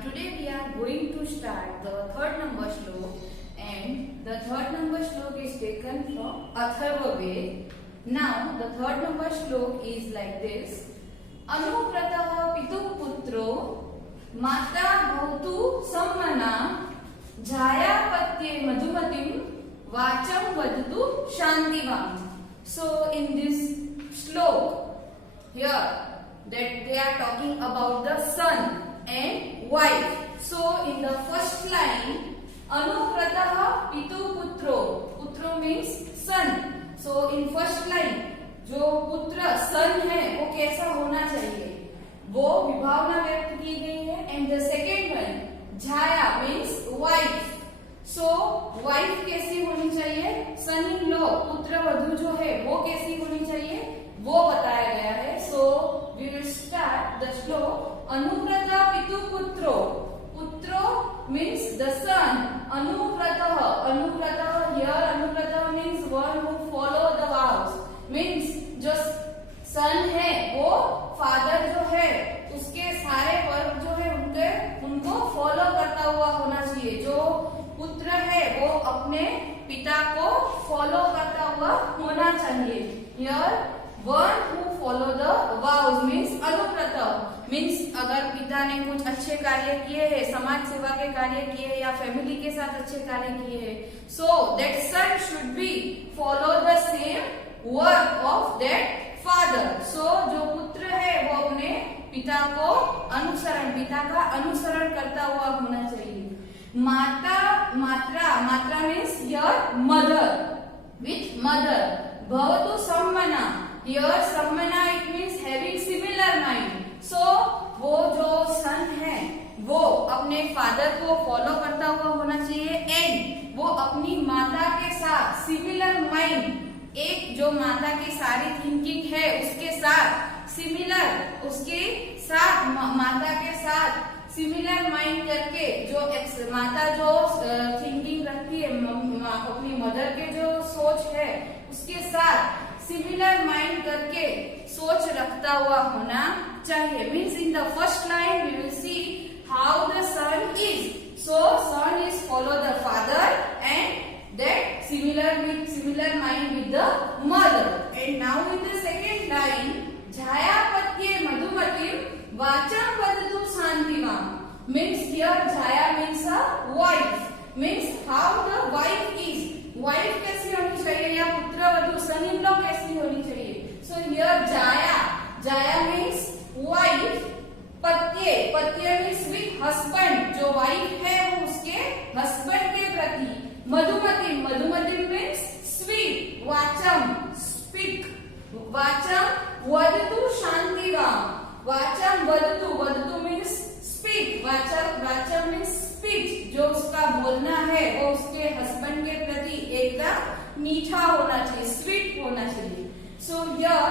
Today we are going to start the third number shlok, and the third number shlok is taken from Atharva Ved. Now the third number shlok is like this: Anupratah pitu putro mata bhavtu sammana jaya patye madhumatim vacham vadatu shantivam. So in this shlok here that they are talking about the son and wife. So in the first line, Anupratah pitu putro. Putro means son. So in first line, जो पुत्र son है वो कैसा होना चाहिए, वो विभावना व्यक्त की गई है. एंड द सेकेंड वन, झाया मीन्स वाइफ. सो वाइफ कैसी होनी चाहिए, सन इन लॉ पुत्र वधु जो है वो कैसी होनी चाहिए वो बताया गया है. So we will start the shloka. अनुव्रता पितु पुत्रो. पुत्रो मीन्स द सन. अनुव्रतः. अनुव्रतः हियर अनुव्रतः means one who follow the vows. Means जो सन है वो फादर जो है उसके सारे वर्क जो है उनको फॉलो करता हुआ होना चाहिए. जो पुत्र है वो अपने पिता को फॉलो करता हुआ होना चाहिए. Here one who follow the vows means anuvrat. Means अगर पिता ने कुछ अच्छे कार्य किए हैं, समाज सेवा के कार्य किए हैं या फैमिली के साथ अच्छे कार्य किए हैं, so that son should be follow the same work of that father. So जो पुत्र है वो अपने पिता को पिता का अनुसरण करता हुआ होना चाहिए. माता मात्रा. मात्रा means your mother. With mother. भवतु सम्मना. हियर सम्मना it means having similar mind. So वो जो सन है वो अपने फादर को फॉलो करता हुआ होना चाहिए. एंड वो अपनी माता के साथ सिमिलर माइंड, एक जो माता की सारी थिंकिंग है उसके साथ सिमिलर, उसके साथ माता के साथ सिमिलर माइंड करके जो माता जो थिंकिंग रखती है अपनी मदर के जो सोच है उसके साथ सिमिलर माइंड करके सोच रखता हुआ होना चाहिए. Means in the first line we will see how the son is. So son is follow the father and that similar mind with the mother. And now in the second line, jhaya patye madhumatim vacham vadatu shantivam. Means here jhaya means a wife. Means how the wife is. Wife कैसी होनी चाहिए या पुत्र वधु son in law कैसी होनी चाहिए. So here jaya means wife. पत्ये. पत्ये means with husband. जो wife है वो उसके husband के प्रति. मधुमती. मधुमती मीन्स स्वीट. वाचम स्पीक. वाचम वदतु शांतिवाम. वाचम वदतु. वदतु मीन्स स्पीक. वाचम मीन्स स्पीच. जो उसका बोलना है वो उसके हस्बैंड के प्रति एकदम मीठा होना चाहिए, स्वीट होना चाहिए. सो हियर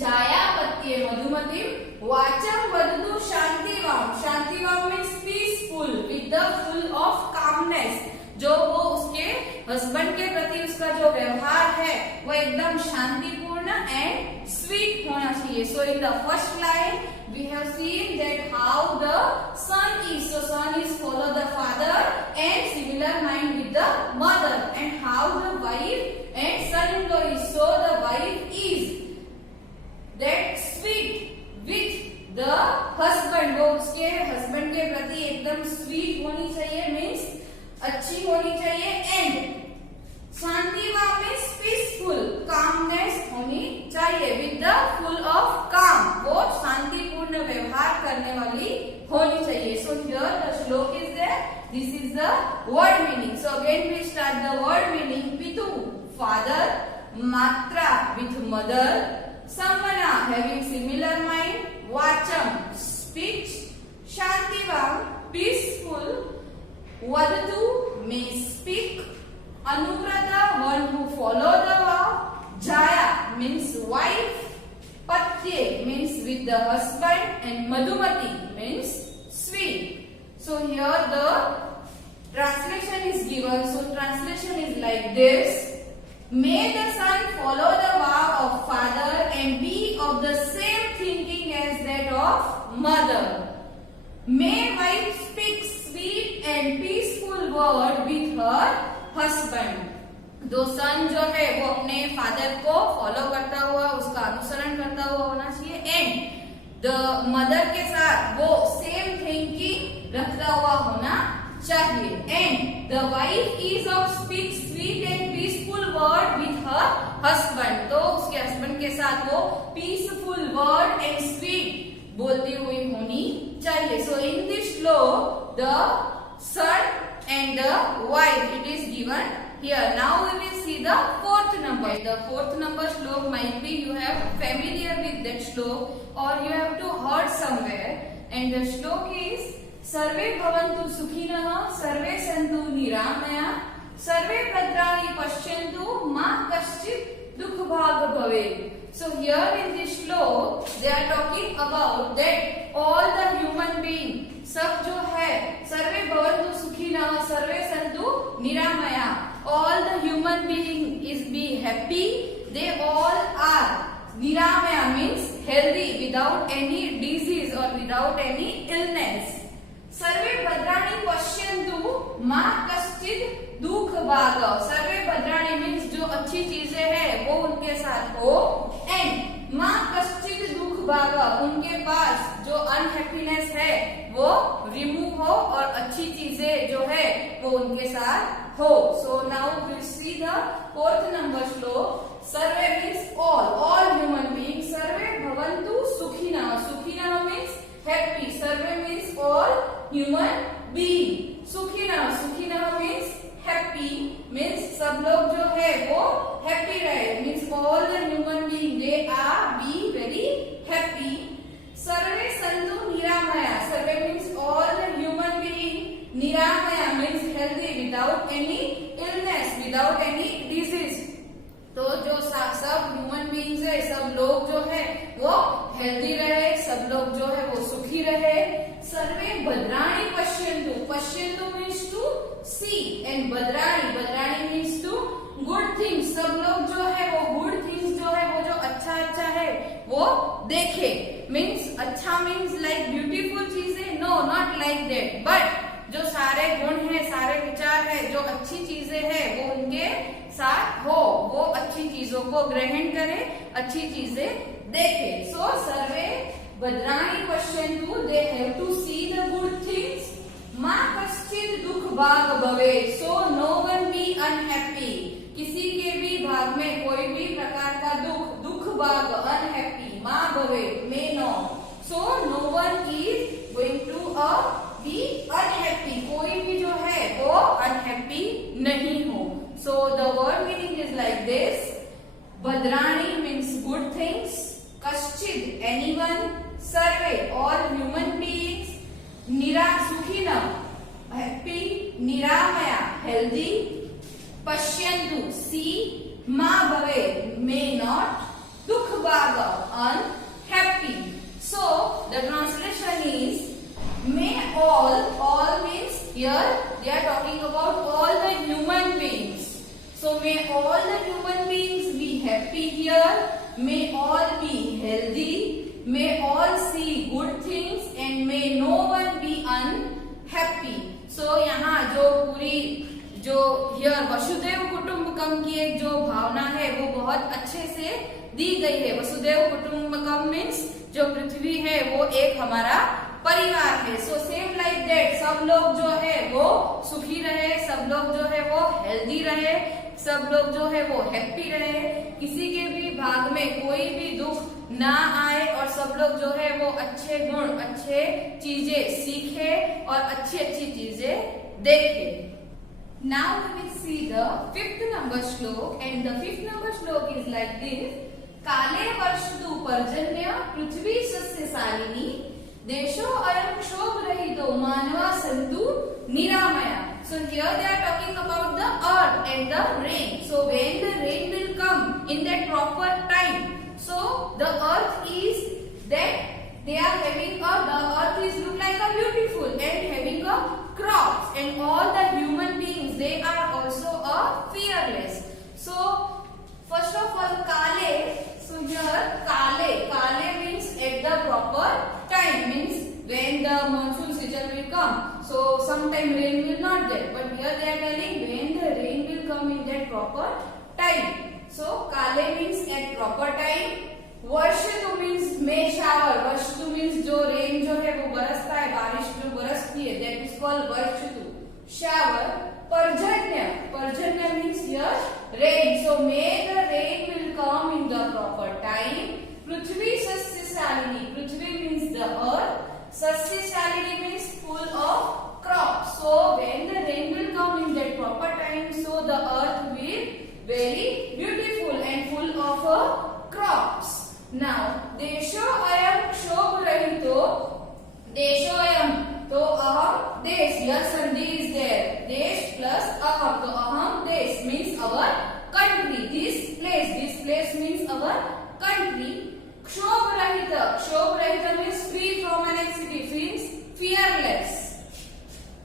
जाया पत्ये मधुमती वाचम वदतु शांतिवाम. शांतिवाम means peaceful with the full of calmness. जो वो उसके हस्बैंड के प्रति उसका जो व्यवहार है वो एकदम शांतिपूर्ण एंड स्वीट होना चाहिए. So in the first line we have seen that how the son is. So son is follow the father and similar mind with the mother. And how the wife and son in law is. So the wife is that sweet with the husband. वो उसके husband के प्रति एकदम sweet होनी चाहिए. Means अच्छी होनी चाहिए. एंड शांतिवाम मीन्स पीसफुल. कामनेस होनी चाहिए विद द फुल ऑफ काम. वो शांतिपूर्ण व्यवहार करने वाली होनी चाहिए. So here the shloka is there. This is the word meaning. So again we start the word meaning. पितु फादर. मात्रा विथ मदर. सम्मना हैविंग सिमिलर माइंड. वाचम स्पीच. शांतिवाम peaceful. Vadatu means speak. Anuvrata one who follow the vow. Jaya means wife. Patye means with the husband. And Madhumati means sweet. So here the translation is given. So translation is like this. May the son follow the vow of father and be of the same thinking as that of mother. May wife speak sweet and peaceful word with her husband. तो सन जो है वो अपने father को follow करता हुआ, उसका अनुसरण करता हुआ होना चाहिए. एंड द मदर के साथ वो सेम थिंकिंग रखता हुआ होना चाहिए. And the wife is of speak sweet and peaceful word with her husband. तो उसके हस्बैंड के साथ वो पीसफुल वर्ड एंड स्वीट बोलती हुई होनी चाहिए. So in this shloka the son and the wife it is given here. Now we will see the fourth number. The fourth number shlok might be you have familiar with that shlok or you have to heard somewhere. And the shlok is सर्वे भवन्तु सुखिनः सर्वे सन्तु निरामया सर्वे भद्राणि पश्यन्तु मा कश्चित् दुःखभाग् भवेत्. So here in this shlok they are talking about that all the human being सब जो है सर्वे भवन्तु सुखिनः सर्वे सन्तु निरामया, all the human being is be happy, they all are niramaya means healthy without any disease or without any illness. सर्वे भद्राणि पश्यन्तु मा कश्चित् दुःख भाग. सर्वे भद्राणि मीन्स जो अच्छी चीजें हैं वो उनके साथ हो. एंड मा कश्चित् दुःख भाग उनके पास जो अनहैप्पीनेस है वो रिमूव हो और अच्छी चीजें जो है वो उनके साथ हो. So now we see the fourth number shloka. सर्वे मीन्स all human beings. सर्वे भवन्तु सुखिनः. सुखिनः मीन्स happy. सर्वे means all human being. सुखिनः. सुखिनः means happy means सब लोग जो है वो happy रहे. means all the human being they are be very happy. सर्वे सन्तु निरामया. सर्वे means all the human being. निरामया means healthy without any illness, without any disease. तो जो सब ह्यूमन बीइंग्स है सब लोग जो है वो हेल्दी रहे, सब लोग जो है वो सुखी रहे. सर्वे भद्राणि पश्यन्तु. पश्यन्तु मीन्स टू सी एंड भद्राणि. भद्राणि मीन्स टू गुड थिंग्स. सब लोग जो है वो गुड थिंग्स जो है वो जो अच्छा अच्छा है वो देखे. मीन्स अच्छा मीन्स लाइक ब्यूटीफुल चीजें, no not like that, but जो सारे गुण है सारे विचार है जो अच्छी चीजें है वो उनके साथ हो, वो अच्छी चीजों को ग्रहण करे, अच्छी चीजें देखे. सो सर्वे भद्राणि पश्यन्तु they have to see the good things. मा कश्चित् दुःख भाग् भवेत्. So no one be unhappy. किसी के भी भाग में कोई भी प्रकार का दुख भाग अनहैप्पी मा भवेत् may not. So no one is going to be unhappy. कोई भी जो है वो अनहैप्पी नहीं हो. So the word meaning is like this. Bhadrani means good things. Kaschid anyone. Sarve all human beings. Sukhina happy. Niramaya healthy. Pashyantu see. Ma bhave may not. Dukhbhaga unhappy. So the translation is may all means here they are talking about all the human beings. So may all the human beings be happy here. May all be healthy. May all see good things and may no one be unhappy. So यहाँ जो पूरी जो here Vasudev कुटुंबकम की एक जो भावना है वो बहुत अच्छे से दी गई है. वसुदेव कुटुंबकम मीन्स जो पृथ्वी है वो एक हमारा परिवार है. सो सेम लाइक दैट सब लोग जो है वो सुखी रहे, सब लोग जो है वो हेल्दी रहे, सब लोग जो है वो हैप्पी रहे. किसी के भी भाग में कोई भी दुख ना आए और सब लोग जो है वो अच्छे गुण अच्छे चीजें सीखे और अच्छी अच्छी चीजें देखे. Now we will see the fifth number श्लोक and the fifth number श्लोक is like this. काले वर्षतु पर्जन्य पृथ्वी सस्यशालिनी देशो अयं क्षोभ रहितो मानवा सन्तु निरामया. So here they are talking about the earth and the rain. So when the rain will come in that proper time, so the earth is that they are having the earth is look like a beautiful and having a crops and all the human beings they are also a fearless. So first of all kale. So here kale means at the proper time means when the monsoon season will come. So sometime rain will not there, but here they are telling when the rain will come in that proper time. So काले means at proper time. वर्षतु means may shower. वर्षतु means जो rain जो है वो बरसता है, बारिश जो बरसती है, that is called वर्षतु. Shower. पर्जन्य. पर्जन्य means here rain. So may the rain will come in the proper time. Prithvi सस्यशालिनी. Prithvi means the earth. सस्यशालिनी means full of crops. So when the rain will come in that proper time, so the earth will very beautiful and full of crops. Now देशो अयम क्षोभ रहितो. देशो अयम तो अहम देश. Here संधि is there. देश plus अहम. तो अहम देश means our country. This place means our country. क्षोभ रहित. क्षोभ रहित means free from anxiety, means fearless.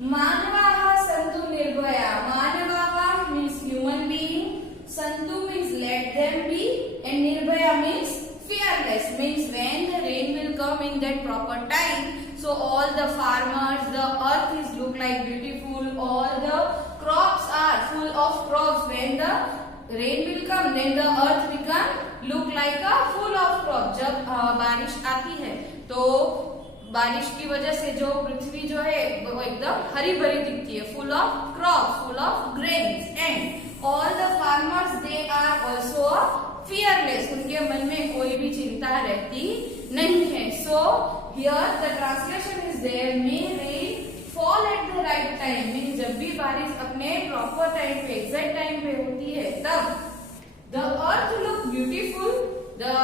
मानवाः सन्तु निर्भया. मानवाः means human being. Santu means let them be, and Nirbhaya means fearless, means when the rain will come in that proper time, so all the farmers, the earth is look like beautiful, all the crops are full of crops. When the rain will come, then the earth become look like a full of crops. जब बारिश आती है तो बारिश की वजह से जो पृथ्वी जो है वो एकदम हरी भरी दिखती है, full of crops, full of grains, and all the farmers they are also fearless. उनके मन में कोई भी चिंता रहती नहीं है. So here the translation is there. May rain fall at the right time. means जब भी बारिश अपने proper time पे, exact time पे होती है, तब the earth look beautiful. The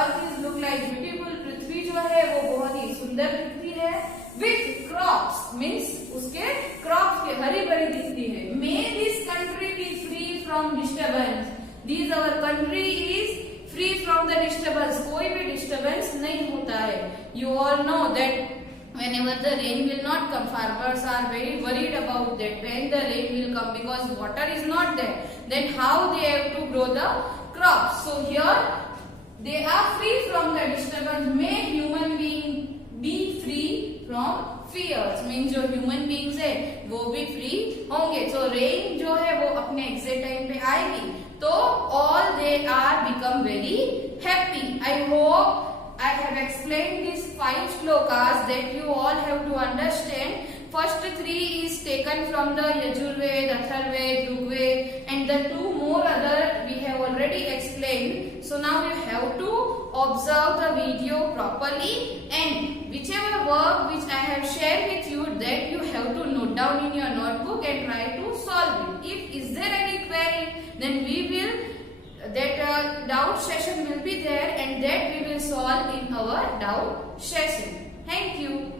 earth is look like beautiful. पृथ्वी जो है वो बहुत ही सुंदर दिखती है. With crops means उसके crops के हरी भरी दिखती है. May this country be free from disturbance. This our country is free from the disturbance. कोई भी disturbance नहीं होता है. You all know that whenever the rain will not come, farmers are very worried about that when the rain will come, because water is not there. Then how they have to grow the crops? So here they are free from the disturbance. May human being be free from fears. means जो human beings है वो भी free होंगे. So rain जो है वो अपने exact time पे आएगी, तो all they are become very happy. I hope I have explained these 5 shlokas that you all have to understand. First 3 is taken from the Yajurved, Atharved, Rigved, and the 2 more other we have already explained. So now you have to observe the video properly, and whichever work which I have shared with you, that you have to note down in your notebook and try to solve it. If is there any query, then we will that doubt session will be there, and that we will solve in our doubt session. Thank you.